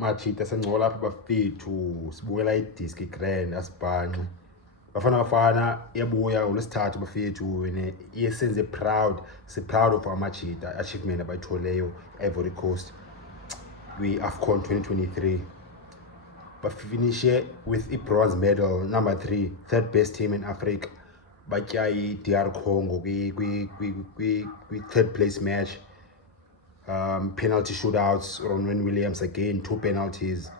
machita sengcola lapha bafethu sibukela idisk grand asibhanqe Bafana Bafana iyabuya ngolwesithathu bafethu iyesenze proud proud of amachita achievement abayitholeyo Ivory Coast Afcon 2023 bafinishe with bronze medal number 3 third best team in Africa batya DR Congo kwi third place match penalty shootouts. Ronwen Williams again 2 penalties.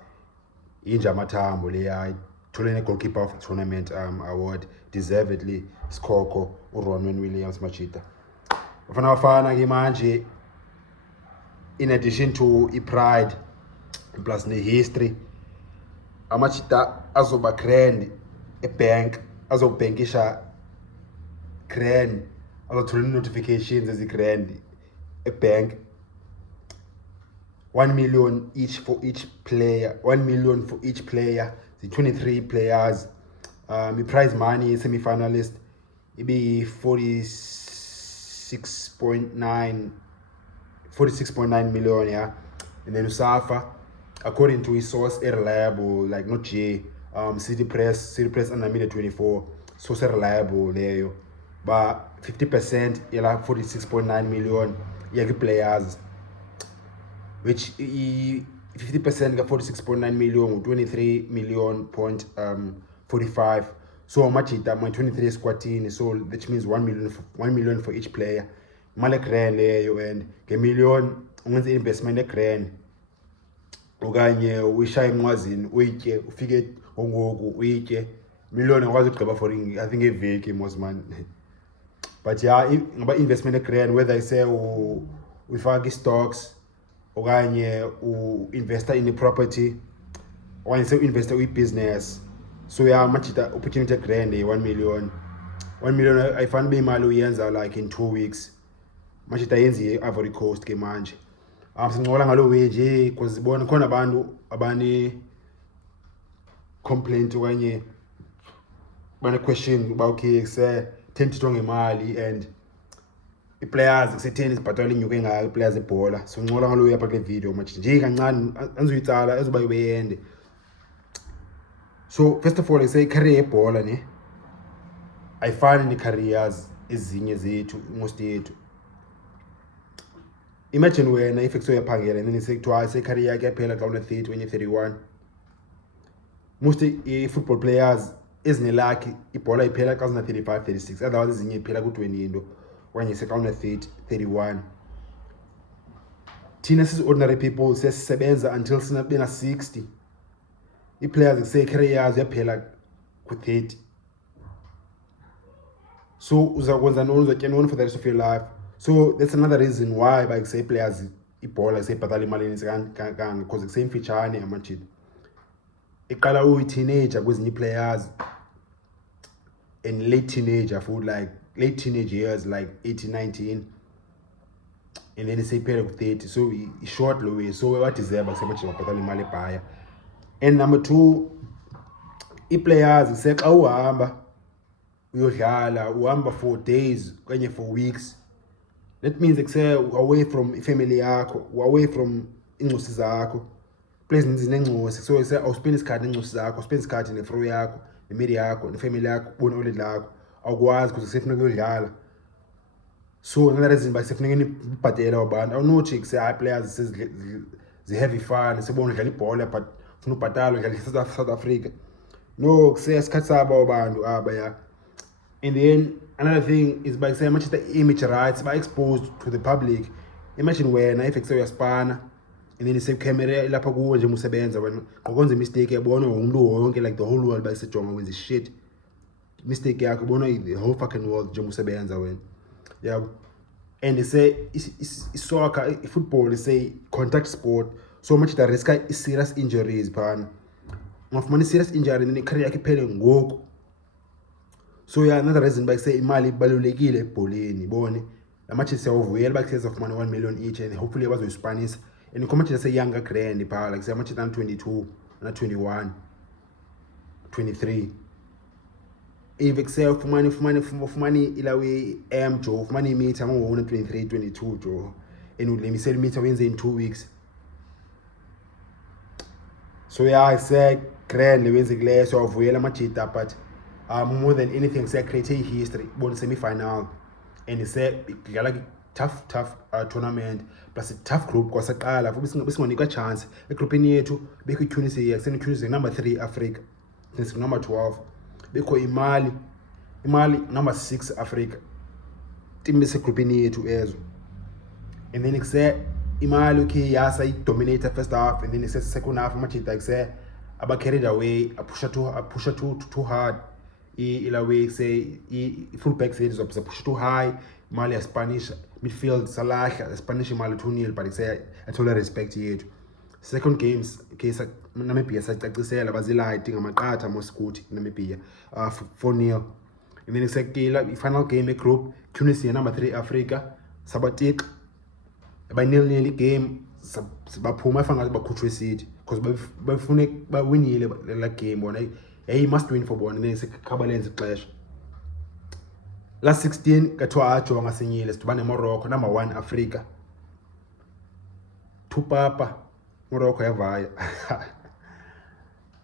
Inja Matambo leya thole goalkeeper of the tournament award deservedly Skoko Ronwen Williams machita. Bafana Bafana ke manje in addition to pride plus the history amachita azoba grand bank azobankisha grand azothola notifications ezi-grand bank 1 million each for each player, 1 million for each player, the 23 players. Prize money semi-finalist it be 46.9 million, yeah. And then Usafa, according to his source, reliable, like not J, City Press under minute 24, source reliable there, but 50% yeah, 46.9 million, yeah, players. Which 50% got 46.9 million, 23 million point 45. So much it my 23 squad team, so which means 1 million for each player. Male grand and a million on the investment grand. Oganye wisha imwazini uyitye ufike ongoku uyitye million akwazi ukugqiba for I think eveki most man. But yeah, ngaba investment grand whether I say ufaka stocks okanye u-investa in a property okanye se-investa kwi-business. So yeah, machita opportunity grand 1 million ayifani ube imali uyenza like in 2 weeks. Machita yenzi i-Ivory Coast ke manje sincola ngalo way nje because sibona khona abantu abane complaint okanye bane question uba okay se-10 ngemali and i-players kusetheni sibhatala inyuke engaka i-players ibhola. So ncola ngalo yapha kule video manje nje kancane angizoyitsala ezoba ibeyende. So first of all i-career yebhola ne ayifani ne-careers ezinye zethu most yethu. Imagine wena if uyaphangela and then sekuthiwa se-career yakhe yaphela xa une-30 wenye 31. Most i-football players ezinelakhi ibhola iphela xa zina-35 36, otherwise ezinye iphela ku-20 into okanye sexa une-30 31. Thina sisi-ordinary people siyasisebenza until sinabe na-60. I-players kuse-career yazo yaphela ku-30. So uzakwenza noni, uzatya noni for the rest of your life. So that's another reason why bakuse players ibhola isebhatala imali eninzi kangaka because kusemfitshane amajita. Iqala uyi-teenager kwezinye players and late teenager for like late teenage years like 18 19 and then seyiphele ku-30. So i-short lo way, so badeserva kusemajita babhatala imali ebhaya. And number 2, i-players sexa uhamba uyodlala uhamba for days kanye for weeks. That means away from ifamily yakho, away from incosi zakho. Place nezinencosi, so awuspend isikhathi nencosi zakho, awuspend isikhathi nefro yakho, nemiri yakho, nefamily yakho, ubone oled lakho. Awukwazi because kusefuneka uyodlala. So another reason why kusefuneka nibhatela abantu. Awunothi players zi-heavy fun sebona udlala ibhola but ufuna ubhatalwa udlala South Africa. No, kusesikhathi sabo abantu ya. And then another thing is by saying much the image rights by exposed to the public. Imagine when if uyaspana and thenise camera lapha kuwe nje musebenza wena ngokwenza mistake yabona umuntu wonke like the whole world bayisejonga wenza shit. Mistake yakho bona the whole fucking world nje musebenza wena. Yeah. And they say soccer, football, they say contact sport. So much the risk is serious injuries pan. Ngafumana serious injury then career yakhe iphele ngoku. So yeah, another reason by say imali ibalulekile ebholeni bone lamathi siyawuvuyela bakutheza fumana 1 million each and hopefully bazoyispanisa and commathi say younger grand pha like siyamathi than 22 na 21 23 if excel fumani ilawe jo fumani meter ngona 23 22 jo and ulemisela meter wenze in 2 weeks. So yeah, grand lewenzekileyo siyawavuyela amajita, but more than anything create history bona semi-final and idlala tough tournament plus a tough group kwasaqala futhi besingonikwa chance egroupini yethu bekho iTunisia kuseneTunisia number 3 Africa number 12 bekho imali number 6 Africa team besegroupini yethu ezo. And then imali okay yasa dominate first half, and then second half amajita aba carried away, pusha too hard ila way full back side push too high. Mali ya Spanish midfield Salah Spanish mali 2-0, but athola respect yethu. Second games case Namibia sacacisela bazilayiti ngamaqatha moskuthi Namibia 4-0. And then sekila final game group Tunisia number 3 Africa sabatik by nil game baphuma fanga bakhutshwe City because bafune bawinile la game bona hey must win for bona, and then sekhabalenze ixesha last 16 kathiwa ajo ngasenyile sidibane Morocco number 1 Africa thupapa Morocco yavaya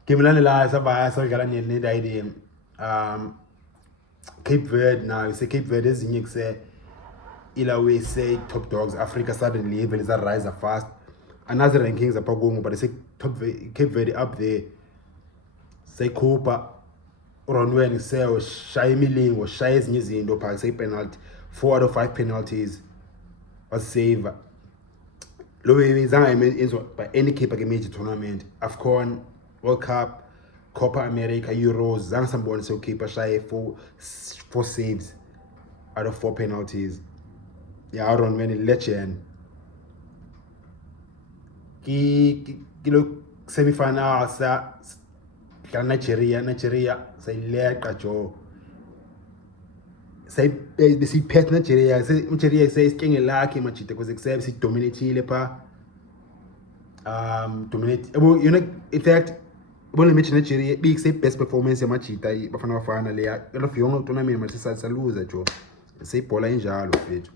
game lana la sabaya sadlala ne Cape Verde. Now Cape Verde ezinye ila we say top dogs Africa suddenly level is a rise fast. Another rankings apha kungu, but say top Cape Verde up there. Say Copa Ronwen say shy milling or shy ezinye izinto pha say penalty 4 out of 5 penalties was save. Lo izanga by any keeper major tournament, Afcon, World Cup, Copa America, Euros, zanga sambona so keeper shy 4 saves out of 4 penalties. Yeah, Aaron when legend. Kilo semi-final sa Nigeria say leqa jo. Say besi pet Nigeria say iskinge lakhe machita because except si dominate pa dominate. You know, in fact, when match Nigeria big say best performance ya machita Bafana Bafana le ya lo fiyongo tournament machisa saluza jo. Say bola injalo fethu.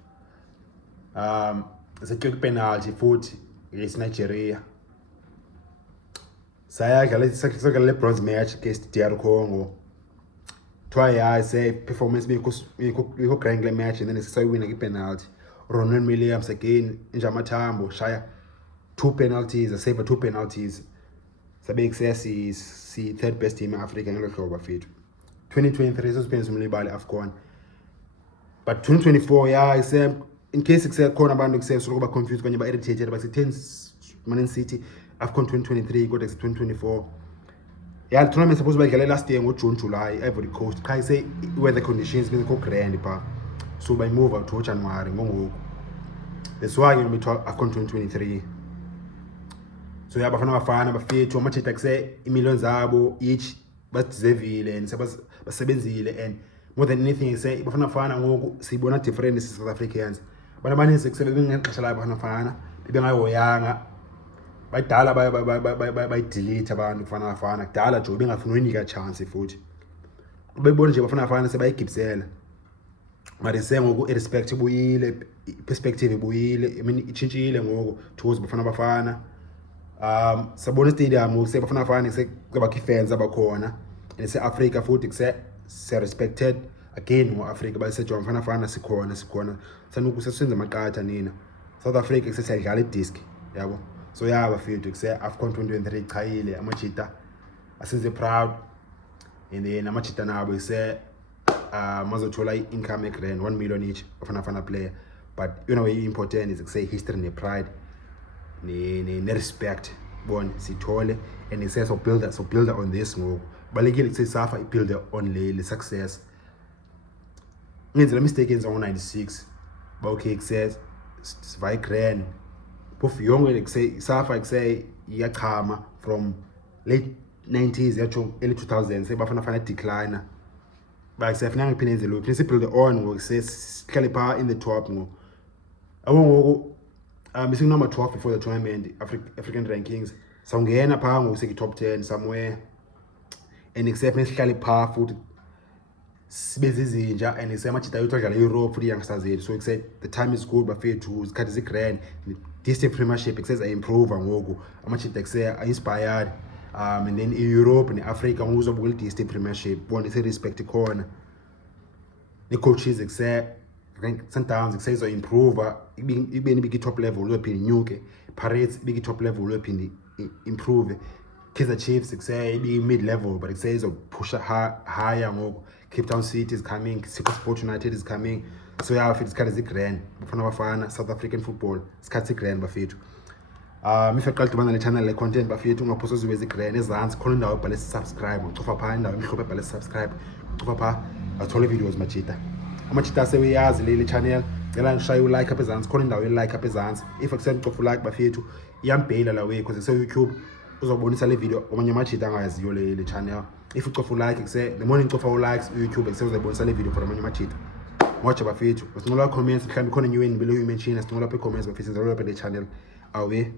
Sekhe penalty futhi against Nigeria. Sayadlala le bronze match against DR Congo. Twice say performance because grand match, and then it's win a penalty. Ronwen Williams again in Jamatambo shaya 2 penalties, a save 2 penalties. Sabe excess is third best team in Africa in the club fit. 2023 suspense umlibali Afcon. But 2024 yeah I say in case khona abantu sokuba confused kanye ba irritated ba 10 Man City Afcon 2023 kodwa 2024. Yeah, the tournament supposed to be last year in June, July, Ivory Coast. Can I say weather conditions been go grand pa. So by move out to January ngongo. That's why we talk Afcon 2023. So yeah, Bafana Bafana bafethu amachita kuse imillion zabo each bazevile and basebenzile, and more than anything say Bafana Bafana ngoku sibona different South Africans. Bana baninzi kusebe bengexesha la Bafana Bafana bebengayoyanga bayidala bayidelete abantu Bafana Bafana kudala jo bengafuna uyinika chance futhi ubebona nje Bafana Bafana sebayigibisela manje sengoku irrespect ibuyile, perspective ibuyile, I mean itshintshile ngoku towards Bafana Bafana. Sabona stadium ngoku Bafana Bafana sekubakho fans abakhona, and se-Africa futhi kuse respected again ngo-Africa bayisejoa Bafana Bafana sikhona sanuku sesenza amaqatha nina South Africa kusesiyadlala idisc yabo. So yeah bafethu kuse Afcon 2023 ichayile amajita asenze proud, and then amajita nabo mazothola income grand 1 million each Bafana Bafana player. But you know important is say history ne pride ne respect bon sithole, and it says so build on this ngoku balekile kuse safa build on le success. Ngenze la mistake enza ngo96 ba okay kuse vai grand both young say safa say iyachama from late 90s yacho early 2000s say Bafana Bafana decline ba kusefanele iphinde lo principle on ngoku sihlale pha in the top ngoku awongoku missing number 12 before the tournament African rankings sawungena pha ngoku seki top 10 somewhere, and except sihlale pha futhi sibezizinja, and isemajita yethu adlala Europe futhi youngsters yethu. So said the time is good bafethu isikhathi is grand, this premiership says I improve ngoku amajita kuse inspired and then e-Europe ne-Africa nguzobukela i-DStv Premiership bona ise-respect ikhona ne-coaches Sundowns kuseyizo-improve ibeni ibiki-top level uyophinde inyuke. Pirates ibiki-top level uyophinde improve. Kaizer Chiefs ibiki-mid level but kuseyizopusha higher ngoku. Cape Town City is coming, Sport United is coming. So yeah, bafethu isikhathi zi-grand Bafana Bafana South African football isikhathi zi-grand bafethu. If uqala udibana le-channel le-content bafethu ungaphosa uziwe zi-grand ezantsi khona indawo ebhale subscribe ucofa phaa indawo emhlophe ebhale subscribe ucofa phaa azithole videos majita amajita aseweyazi le channel cela ngishaya ulike apha ezantsi khona indawo ye-like apha ezantsi if akusendicofa ulike bafethu iyambheyila la way because kuse-YouTube uzobonisa le video omanye amajita angayaziyo le channel. If ucofa ulike the morning ucofa ulikes uYouTube uzobonisa le video for amanye amajita. Watch bafethu usincola comments mhlawumbe khona new endibele uyimention asincola apha comments bafethu nzalo lapha le channel awe